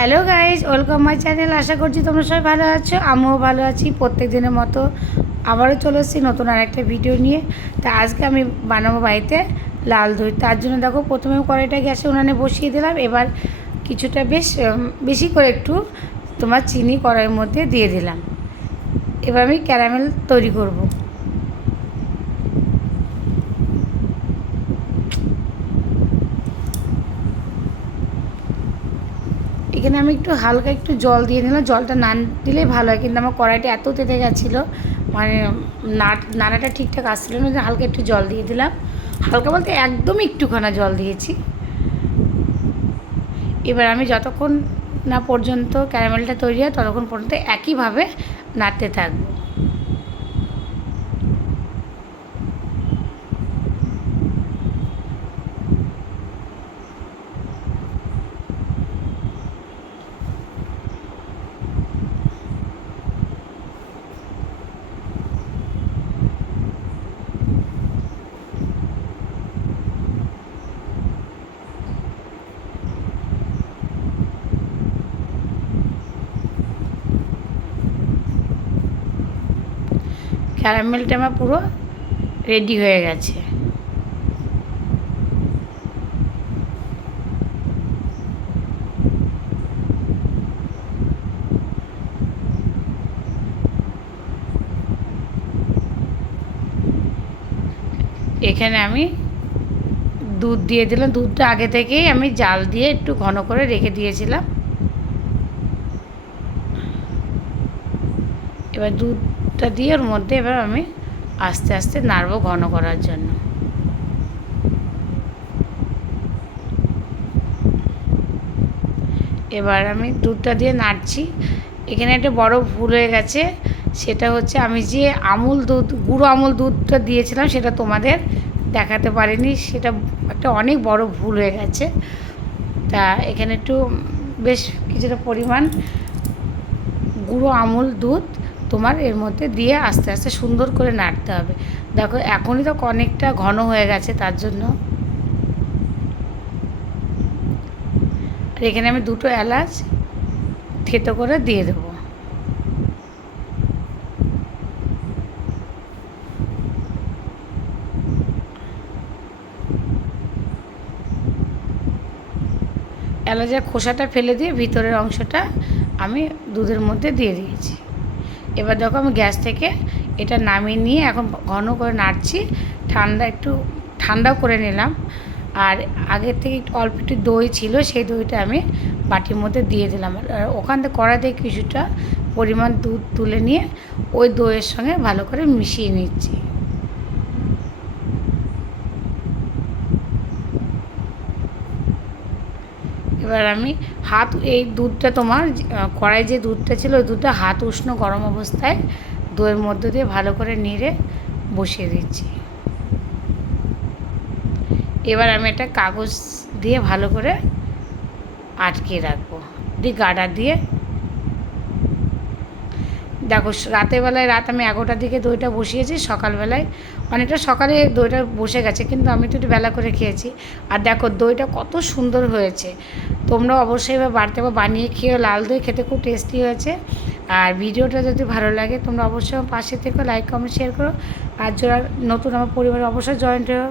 Hello guys welcome my channel আশা করছি তোমরা সবাই ভালো আছো। আমিও ভালো আছি প্রত্যেক দিনের মতো। আবারও চলে এসেছি নতুন আর একটা ভিডিও নিয়ে। তা আজকে আমি বানাবো বাড়িতে লাল দই। তার জন্য দেখো প্রথমে কড়াইটা গ্যাসে উনানে বসিয়ে দিলাম। এবার কিছুটা বেশ বেশি করে একটু তোমার চিনি কড়াইয়ের মধ্যে দিয়ে দিলাম। এবার আমি ক্যারামেল তৈরি করব। এখানে আমি একটু হালকা একটু জল দিয়ে দিলাম জলটা না দিলেই ভালো হয়, কিন্তু আমার কড়াইটা এত তেতে গেছিল মানে নাড়াটা ঠিকঠাক আসছিল না হালকা একটু জল দিয়ে দিলাম। হালকা বলতে একদমই একটুখানা জল দিয়েছি। এবার আমি যতক্ষণ না পর্যন্ত ক্যারামেলটা তৈরি হয়, ততক্ষণ পর্যন্ত একইভাবে নাড়তে থাকব। ক্যারামেলটা আমার পুরো রেডি হয়ে গেছে। এখানে আমি দুধ দিয়ে দিলাম। দুধটা আগে থেকেই আমি জাল দিয়ে একটু ঘন করে রেখে দিয়েছিলাম। এবার দুধটা দিয়ে ওর মধ্যে এবার আমি আস্তে আস্তে নাড়বো ঘন করার জন্য। এবার আমি দুধটা দিয়ে নাড়ছি। এখানে একটা বড় ভুল হয়ে গেছে। সেটা হচ্ছে আমি যে আমুল দুধ, গুঁড়ো আমুল দুধটা দিয়েছিলাম সেটা তোমাদের দেখাতে পারিনি। সেটা একটা অনেক বড় ভুল হয়ে গেছে। তা এখানে একটু বেশ কিছুটা পরিমাণ গুঁড়ো আমুল দুধ তোমার এর মধ্যে দিয়ে আস্তে আস্তে সুন্দর করে নাড়তে হবে। দেখো, এখনই তো অনেকটা ঘন হয়ে গেছে, তার জন্য। আর এখানে আমি দুটো এলাচ থেতো করে দিয়ে দেবো। এলাচের খোসাটা ফেলে দিয়ে ভিতরের অংশটা আমি দুধের মধ্যে দিয়ে দিয়েছি। এবার দেখো আমি গ্যাস থেকে এটা নামিয়ে নিয়ে এখন ঘন করে নাড়ছি। ঠান্ডা একটু ঠান্ডাও করে নিলাম। আর আগের থেকে একটু অল্প একটু দই ছিল, সেই দইটা আমি বাটির মধ্যে দিয়ে দিলাম। আর ওখান থেকে কড়াতে কিছুটা পরিমাণ দুধ তুলে নিয়ে ওই দইয়ের সঙ্গে ভালো করে মিশিয়ে নিচ্ছি। এবার আমি হাত, এই দুধটা তোমার কড়াই যে দুধটা ছিল, ওই দুধটা হাত উষ্ণ গরম অবস্থায় দইয়ের মধ্য দিয়ে ভালো করে নেড়ে বসিয়ে দিচ্ছি। এবার আমি একটা কাগজ দিয়ে ভালো করে আটকে রাখব। দিয়ে গাডা দিয়ে, দেখো রাতের বেলায়, রাত আমি এগারোটার দিকে দইটা বসিয়েছি, সকালবেলায় অনেকটা সকালে দইটা বসে গেছে, কিন্তু আমি তো একটু বেলা করে খেয়েছি। আর দেখো দইটা কত সুন্দর হয়েছে। তোমরা অবশ্যই এবার বাড়িতে বানিয়ে খেয়ে লাল দই, খেতে খুব টেস্টি হয়েছে। আর ভিডিওটা যদি ভালো লাগে, তোমরা অবশ্যই পাশে থেকে লাইক কমেন্ট শেয়ার করো। আর যারা নতুন, আমার পরিবারে অবশ্যই জয়েন্ট হও